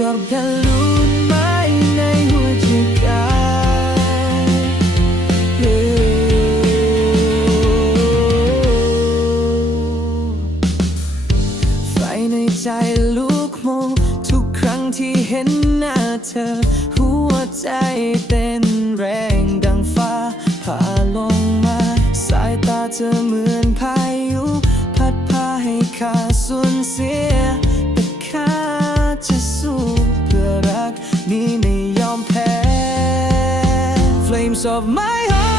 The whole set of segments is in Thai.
ดอกทะลูนไม้ในหัวใจกายไฟในใจลุกโมทุกครั้งที่เห็นหน้าเธอ หัวใจเต้นแรงดังฟ้าผ่าลงมา สายตาเธอเหมือนพายุ พัดพาให้ขาสูญเสีย รักนี้ไม่ยอมแพ้ Flames of my heart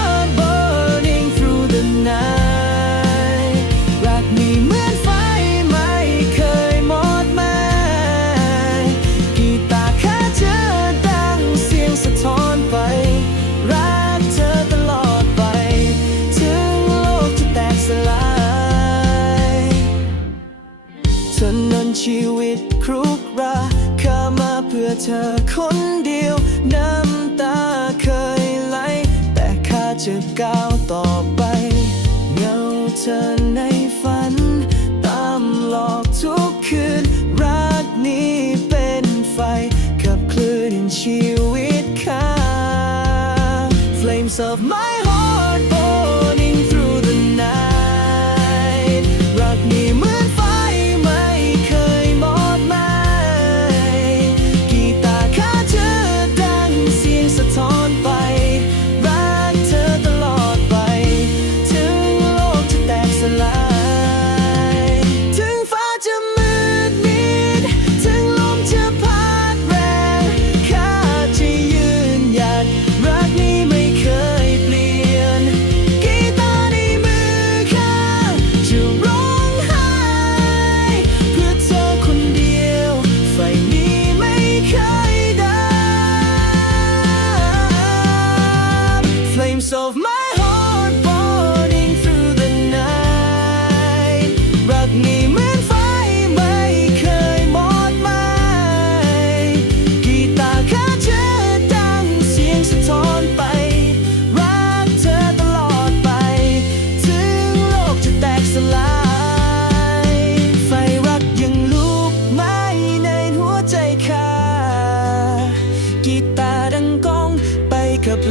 วิตครุกราข้ามาเพื่อเธอคนเดียว น้ำตาเคยไหล แต่ข้าจะก้าวต่อไปเงาเธอในฝัน ตามหลอกทุกคืน รักนี้เป็นไฟ ขับเคลื่อนชีวิตข้า Flames of my heart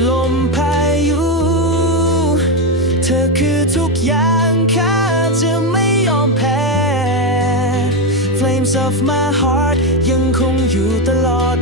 ลมพายุ เธอคือทุกอย่างข้าจะไม่ยอมแพ้ Flames of my heart ยังคงอยู่ตลอด